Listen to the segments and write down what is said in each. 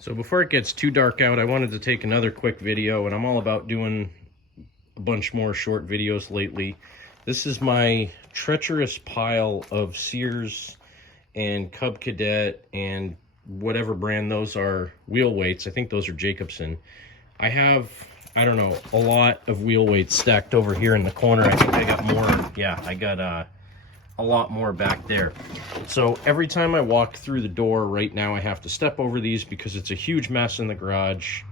So before it gets too dark out, I wanted to take another quick video, and I'm all about doing a bunch more short videos lately. This is my treacherous pile of Sears and Cub Cadet and whatever brand those are, wheel weights. I think those are Jacobson. I have, I don't know, a lot of wheel weights stacked over here in the corner. I think I got more. Yeah, I got a lot more back there. So every time I walk through the door right now, I have to step over these because it's a huge mess in the garage.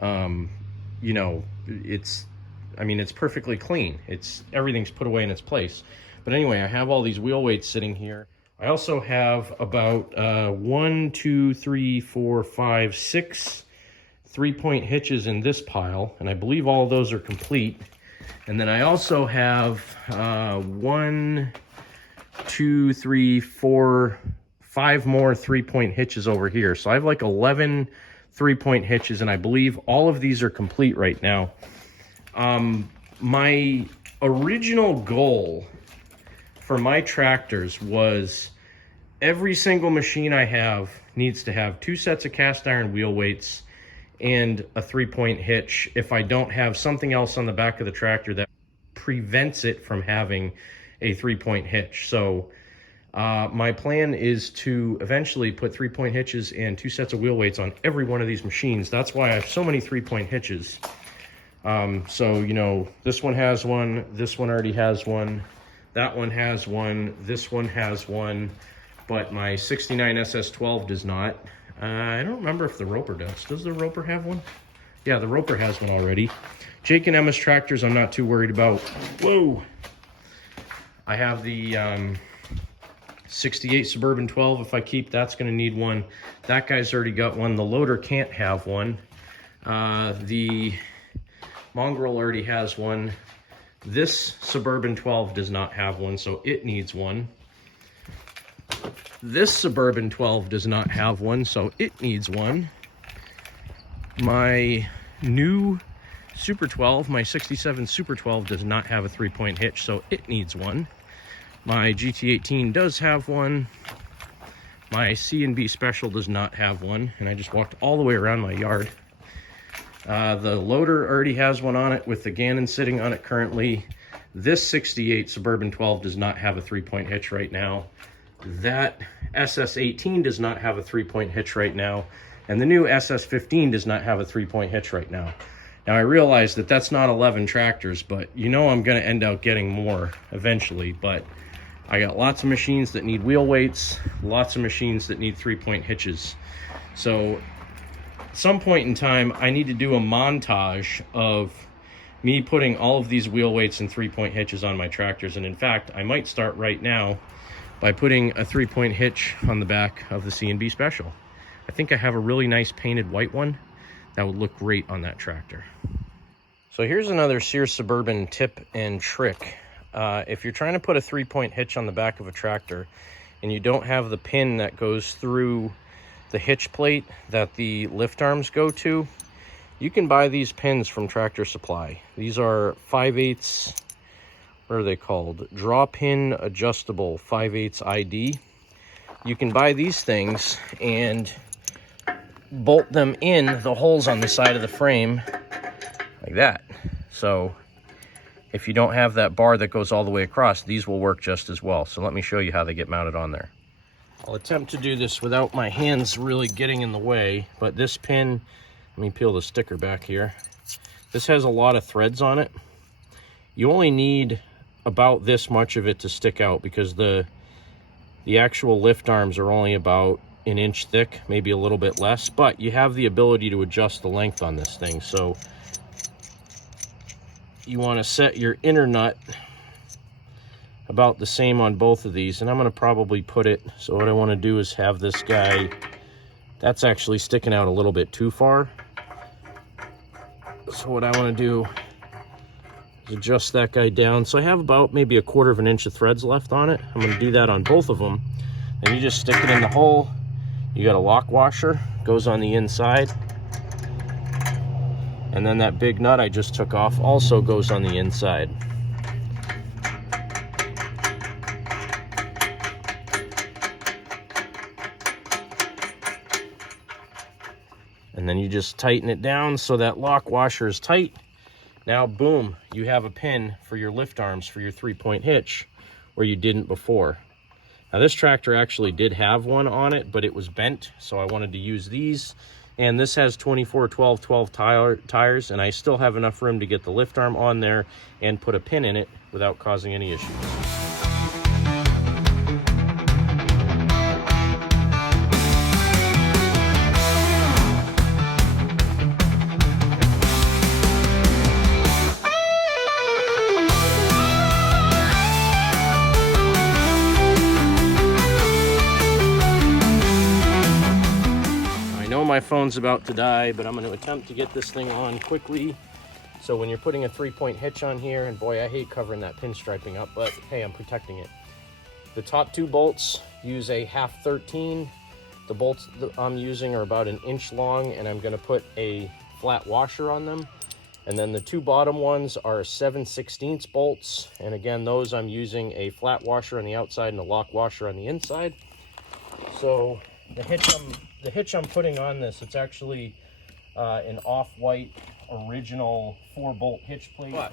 You know, it's perfectly clean. Everything's put away in its place. But anyway, I have all these wheel weights sitting here. I also have about 1, 2, 3, 4, 5, 6 3-point hitches in this pile, and I believe all of those are complete. And then I also have 1, 2, 3, 4, 5 more 3-point hitches over here. So I have like 11 3-point hitches, and I believe all of these are complete right now. My original goal for my tractors was every single machine I have needs to have 2 sets of cast iron wheel weights and a 3-point hitch if I don't have something else on the back of the tractor that prevents it from having a 3-point hitch. So my plan is to eventually put 3-point hitches and 2 sets of wheel weights on every one of these machines. That's why I have so many 3-point hitches. So, you know, this one has one, this one already has one, that one has one, this one has one, but my 69 SS12 does not. I don't remember if the Roper does. Does the Roper have one? Yeah, the Roper has one already. Jake and Emma's tractors I'm not too worried about. Whoa! I have the 68 Suburban 12. If I keep, that's going to need one. That guy's already got one. The loader can't have one. The Mongrel already has one. This Suburban 12 does not have one, so it needs one. This Suburban 12 does not have one, so it needs one. My new Super 12, my 67 Super 12 does not have a 3-point hitch, so it needs one. My GT18 does have one. My C&B Special does not have one, and I just walked all the way around my yard. The loader already has one on it with the Gannon sitting on it currently. This 68 Suburban 12 does not have a 3-point hitch right now. That SS18 does not have a 3-point hitch right now. And the new SS15 does not have a 3-point hitch right now. Now, I realize that that's not 11 tractors, but you know I'm going to end up getting more eventually. But I got lots of machines that need wheel weights, lots of machines that need 3-point hitches. So at some point in time, I need to do a montage of me putting all of these wheel weights and 3-point hitches on my tractors. And in fact, I might start right now by putting a 3-point hitch on the back of the C&B Special. I think I have a really nice painted white one that would look great on that tractor. So here's another Sears Suburban tip and trick. If you're trying to put a 3-point hitch on the back of a tractor and you don't have the pin that goes through the hitch plate that the lift arms go to, you can buy these pins from Tractor Supply. These are 5/8, what are they called? Draw pin adjustable 5/8 ID. You can buy these things and bolt them in the holes on the side of the frame like that. So if you don't have that bar that goes all the way across, these will work just as well. So let me show you how they get mounted on there. I'll attempt to do this without my hands really getting in the way, but this pin, let me peel the sticker back here. This has a lot of threads on it. You only need about this much of it to stick out because the actual lift arms are only about 1 inch thick, maybe a little bit less, but you have the ability to adjust the length on this thing. So you want to set your inner nut about the same on both of these, and I'm going to probably put it, so what I want to do is have this guy, that's actually sticking out a little bit too far. So what I want to do is adjust that guy down. So I have about maybe 1/4 inch of threads left on it. I'm going to do that on both of them. Then you just stick it in the hole. You got a lock washer, goes on the inside. And then that big nut I just took off also goes on the inside. and then you just tighten it down so that lock washer is tight. Now, boom, you have a pin for your lift arms for your 3-point hitch where you didn't before. Now, this tractor actually did have one on it, but it was bent, so I wanted to use these. And this has 24, 12, 12 tires, and I still have enough room to get the lift arm on there and put a pin in it without causing any issues. My phone's about to die, but I'm going to attempt to get this thing on quickly. So when you're putting a 3-point hitch on here, and boy, I hate covering that pinstriping up, but hey, I'm protecting it. The top 2 bolts use a 1/2-13. The bolts that I'm using are about 1 inch long, and I'm going to put a flat washer on them. And then the 2 bottom ones are 7/16 bolts, and again, those I'm using a flat washer on the outside and a lock washer on the inside. So the hitch I'm putting on this, it's actually an off-white original 4-bolt hitch plate. But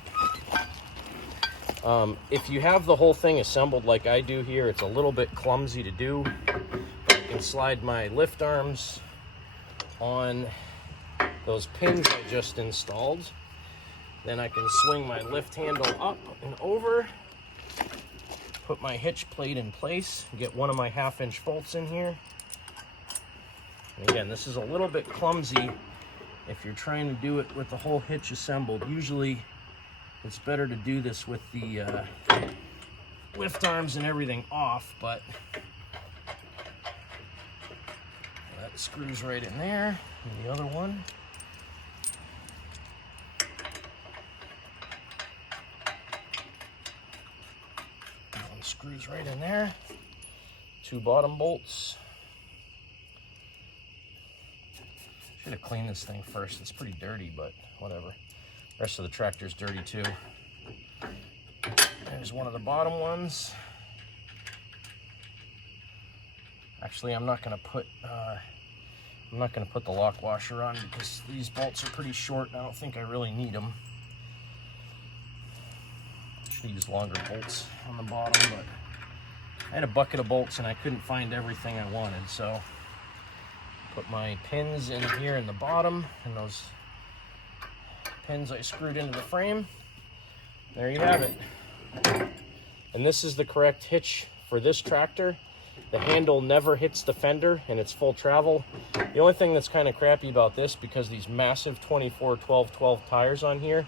if you have the whole thing assembled like I do here, it's a little bit clumsy to do. I can slide my lift arms on those pins I just installed. Then I can swing my lift handle up and over, put my hitch plate in place, get one of my 1/2-inch bolts in here. And again, this is a little bit clumsy if you're trying to do it with the whole hitch assembled. Usually it's better to do this with the lift arms and everything off, but that screws right in there. And the other one. That one screws right in there. 2 bottom bolts. Should have cleaned this thing first. It's pretty dirty, but whatever. The rest of the tractor's dirty too. There's one of the bottom ones. Actually, I'm not gonna put the lock washer on because these bolts are pretty short and I don't think I really need them. Should use longer bolts on the bottom, but I had a bucket of bolts and I couldn't find everything I wanted, so put my pins in here in the bottom, and those pins I screwed into the frame. There you have it. And this is the correct hitch for this tractor. The handle never hits the fender and it's full travel. The only thing that's kind of crappy about this, because these massive 24, 12, 12 tires on here,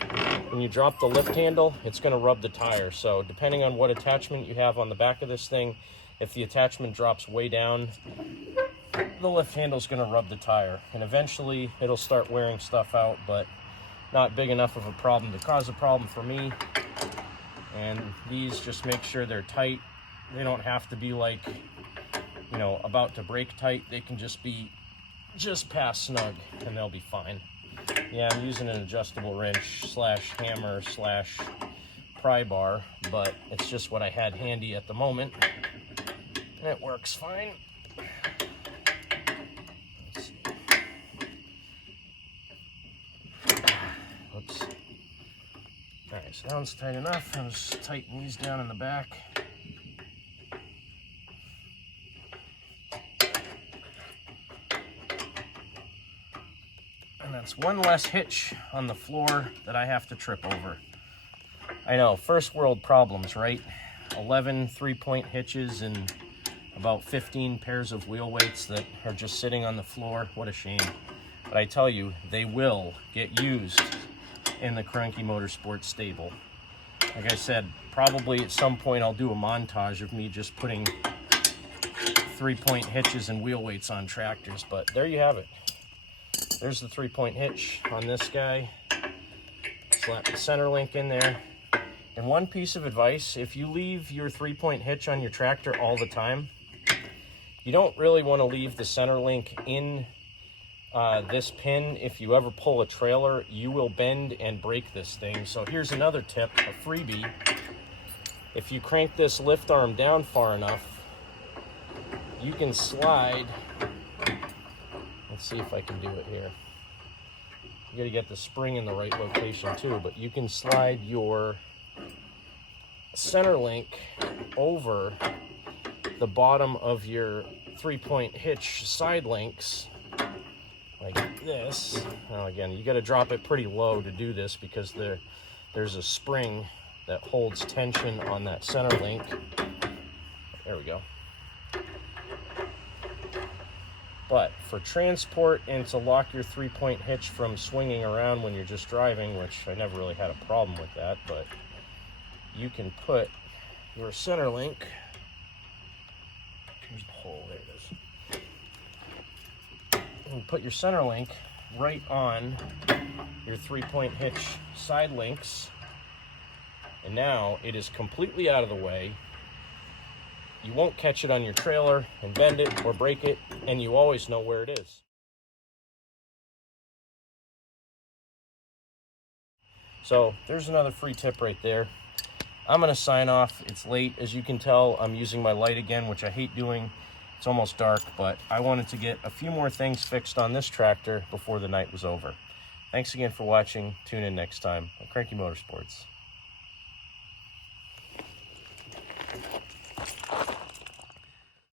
when you drop the lift handle, it's going to rub the tire. So depending on what attachment you have on the back of this thing, if the attachment drops way down, the lift handle is going to rub the tire, and eventually it'll start wearing stuff out, but not big enough of a problem to cause a problem for me. And these, just make sure they're tight. They don't have to be like, you know, about to break tight. They can just be just past snug and they'll be fine. Yeah, I'm using an adjustable wrench slash hammer slash pry bar, but it's just what I had handy at the moment, and it works fine. Oops. Alright, so that one's tight enough. I'll just tighten these down in the back. And that's one less hitch on the floor that I have to trip over. I know, first world problems, right? 11 3-point hitches and about 15 pairs of wheel weights that are just sitting on the floor. What a shame. But I tell you, they will get used in the Cranky Motorsports stable. Like I said, probably at some point I'll do a montage of me just putting 3-point hitches and wheel weights on tractors, but there you have it. There's the 3-point hitch on this guy. Slap the center link in there. And one piece of advice, if you leave your 3-point hitch on your tractor all the time, you don't really want to leave the center link in this pin. If you ever pull a trailer, you will bend and break this thing. So here's another tip, a freebie. If you crank this lift arm down far enough, you can slide. Let's see if I can do it here. You got to get the spring in the right location too, but you can slide your center link over the bottom of your 3-point hitch side links like this. Now again, you got to drop it pretty low to do this because there's a spring that holds tension on that center link. There we go. But for transport and to lock your 3-point hitch from swinging around when you're just driving, which I never really had a problem with that, but you can put your center link, here's the hole, there it is. And put your center link right on your 3-point hitch side links, and now it is completely out of the way. You won't catch it on your trailer and bend it or break it, and you always know where it is. So there's another free tip right there. I'm gonna sign off. It's late. As you can tell, I'm using my light again, which I hate doing. It's almost dark, but I wanted to get a few more things fixed on this tractor before the night was over. Thanks again for watching. Tune in next time on Cranky Motorsports.